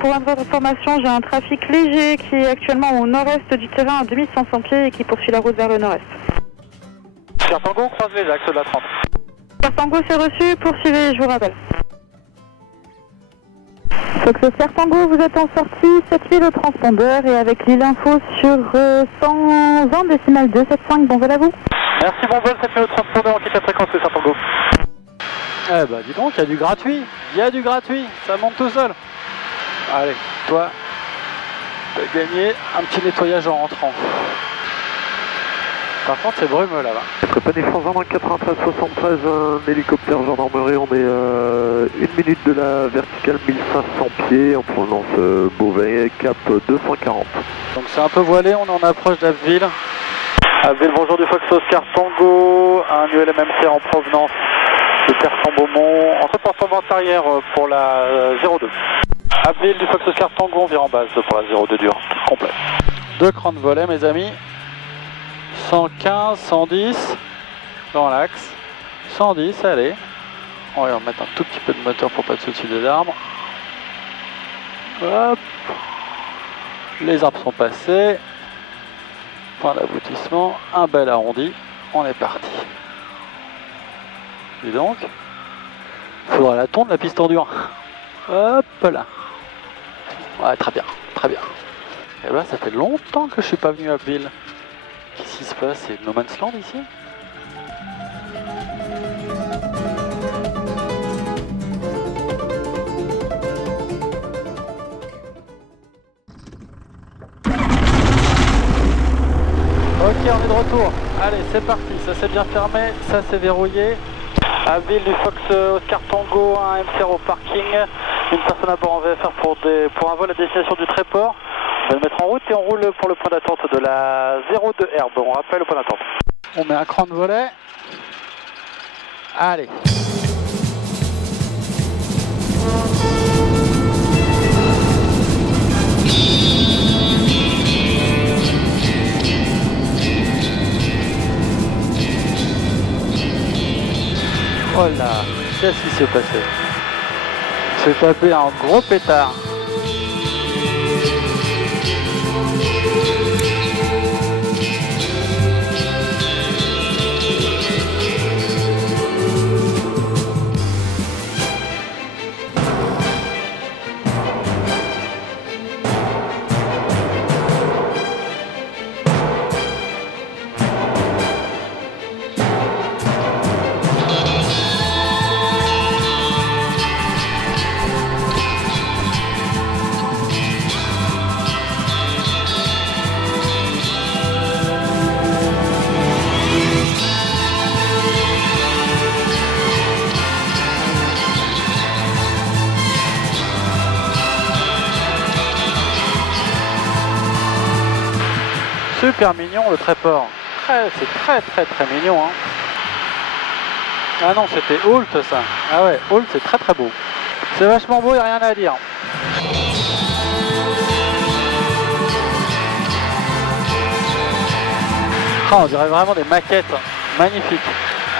pour votre information, j'ai un trafic léger qui est actuellement au nord-est du terrain à 2500 pieds et qui poursuit la route vers le nord-est. Oscar Tango, croise les axes de la 30. Oscar Tango, c'est reçu, poursuivez, je vous rappelle. Fox Oscar Tango, vous êtes en sortie 7000 au transpondeur et avec l'île info sur 120 décimales 275, bon vol à vous. Merci, bon vol, 7000 au transpondeur, on quitte la fréquence Oscar Tango. Eh bah dis donc, il y a du gratuit, ça monte tout seul. Allez, toi, tu as gagné un petit nettoyage en rentrant. Par contre, c'est brumeux là-bas. Pas des France 93-73, un hélicoptère gendarmerie, on est 1 minute de la verticale 1500 pieds en provenance Beauvais, cap 240. Donc c'est un peu voilé, on en approche d'Abbeville. Abbeville, bonjour du Fox Oscar Tango, un ULMMC en provenance de Persan-Beaumont, en reportant vente arrière pour la 02. Abbeville du Fox Oscar Tango, on vire en base pour la 02 dur, complet. 2 crans de volet mes amis. 115, 110 dans l'axe, 110, allez, on va remettre un tout petit peu de moteur pour pas être au-dessus des arbres. Hop, les arbres sont passés, point d'aboutissement, un bel arrondi, on est parti. Et donc, il faudra la tourner la piste tendue. Hop là, ouais, très bien, très bien. Et ben ça fait longtemps que je suis pas venu à Abbeville. Qu'est-ce qui se passe? C'est No Man's Land ici? Ok, on est de retour. Allez, c'est parti. Ça c'est bien fermé, ça c'est verrouillé. Abbeville du Fox Oscar Tango, un M0 au parking. Une personne à bord en VFR pour un vol à destination du Tréport. On va le mettre en route et on roule pour le point d'attente de la 02 Herbe. On rappelle le point d'attente. On met un cran de volet. Allez. Oh là, qu'est-ce qui s'est passé? J'ai tapé un gros pétard. Super mignon le Tréport. C'est très mignon. Hein. Ah non, c'était Holt ça. Ah ouais, Holt c'est très beau. C'est vachement beau, il n'y a rien à dire. Oh, on dirait vraiment des maquettes. Magnifique.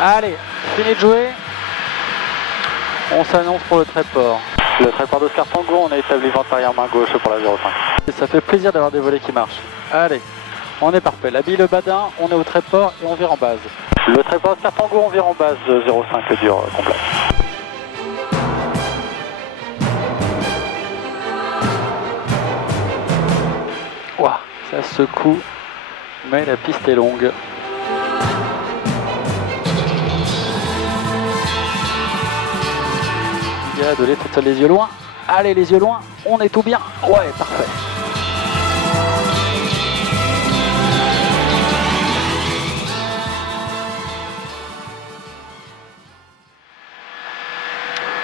Allez, fini de jouer. On s'annonce pour le Tréport. Le Tréport d'Oscar Tango, on a établi vente arrière main gauche pour la 05. Et ça fait plaisir d'avoir des volets qui marchent. Allez. On est parfait, l'habille le badin, on est au Tréport et on vire en base. Le Tréport Oscar Tango, on vire en base 05 dur complet. Ouah, ça secoue, mais la piste est longue. Gars de l'étoile, les yeux loin. Allez, les yeux loin, on est tout bien. Ouais, parfait.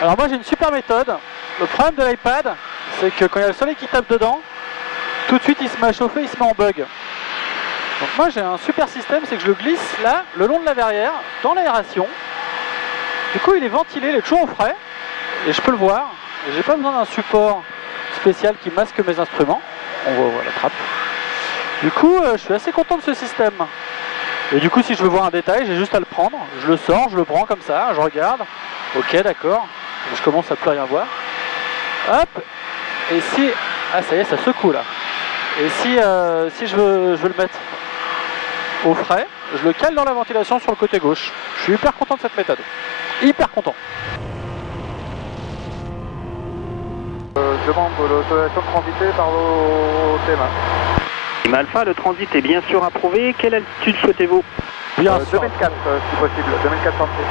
Alors moi j'ai une super méthode. Le problème de l'iPad, c'est que quand il y a le soleil qui tape dedans, tout de suite il se met à chauffer, il se met en bug. Donc moi j'ai un super système, c'est que je le glisse là, le long de la verrière, dans l'aération. Du coup il est ventilé, il est toujours au frais, et je peux le voir. J'ai pas besoin d'un support spécial qui masque mes instruments. On voit la trappe. Du coup je suis assez content de ce système. Et du coup si je veux voir un détail, j'ai juste à le prendre, je le sors, je le prends comme ça, je regarde. Ok, d'accord. Je commence à plus rien voir. Hop, Et si... Ah ça y est, ça secoue là. Et si je veux le mettre au frais, je le cale dans la ventilation sur le côté gauche. Je suis hyper content de cette méthode. Hyper content. Je demande l'autorisation de transiter par vos TMA. Lima Alpha, le transit est bien sûr approuvé. Quelle altitude souhaitez-vous? Bien sûr. 2004 si possible, 2400 pieds.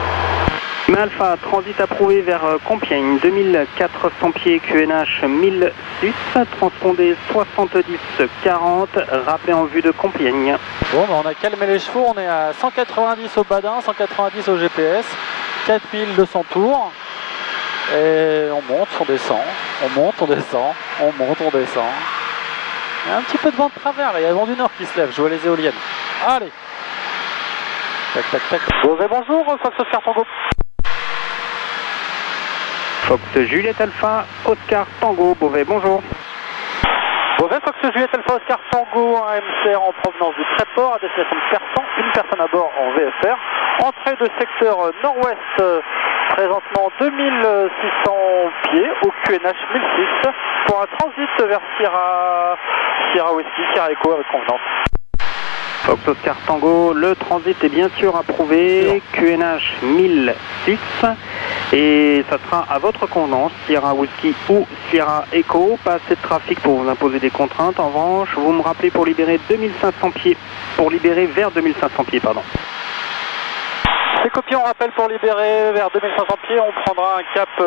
Lima Alpha, transit approuvé vers Compiègne, 2400 pieds, QNH 1006, transpondé 70-40, rappelé en vue de Compiègne. Bon, bah on a calmé les chevaux, on est à 190 au badin, 190 au GPS, 4200 tours. Et on monte, on descend, on monte, on descend, on monte, on descend. Il y a un petit peu de vent de travers là, il y a le vent du nord qui se lève, je vois les éoliennes. Allez. Tac, tac, tac. Beauvais, bonjour, Fox Oscar Tango. Fox Juliette Alpha, Oscar Tango, Beauvais, bonjour. Beauvais, Fox Juliette Alpha Oscar Tango, un MCR en provenance du Tréport à destination de Persan, une personne à bord en VFR. Entrée de secteur nord-ouest, présentement 2600 pieds au QNH 1006 pour un transit vers Sierra Whiskey, Sierra Echo avec convenance. Fox Oscar Tango, le transit est bien sûr approuvé, QNH 1006 et ça sera à votre convenance, Sierra Whiskey ou Sierra Echo. Pas assez de trafic pour vous imposer des contraintes. En revanche, vous me rappelez pour libérer 2500 pieds, pour libérer vers 2500 pieds, pardon. C'est copié, on rappelle pour libérer vers 2500 pieds, on prendra un cap, si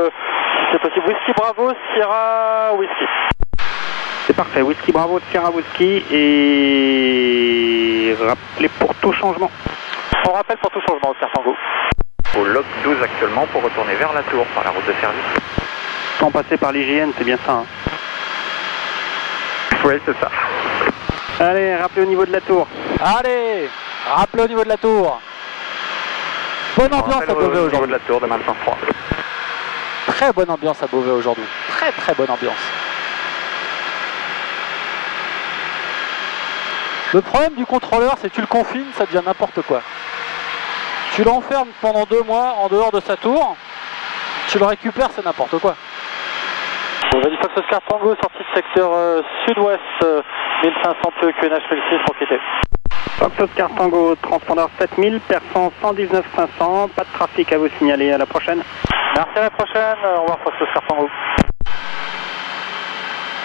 c'est possible, Whisky Bravo, Sierra Whiskey. C'est parfait, Whisky Bravo, Sierra Whiskey et rappelez pour tout changement. On rappelle pour tout changement, Oscar Tango. Au log 12 actuellement pour retourner vers la tour par la route de service. Sans passer par l'IGN, c'est bien ça. Hein. Oui, c'est ça. Allez, rappelez au niveau de la tour. Allez, rappelez au niveau de la tour. Bonne ambiance à Beauvais aujourd'hui. de la tour de Malfin 3. Très bonne ambiance à Beauvais aujourd'hui. Très très bonne ambiance. Le problème du contrôleur, c'est que tu le confines, ça devient n'importe quoi. Tu l'enfermes pendant 2 mois en dehors de sa tour, tu le récupères, c'est n'importe quoi. On va du Fox Oscar Tango, sortie de secteur sud-ouest, 1500 pieds QNH 1006 pour quitter. Fox Oscar Tango, transpondeur 7000, perçant 119 500, pas de trafic à vous signaler, à la prochaine. Merci, à la prochaine, au revoir Fox Oscar Tango.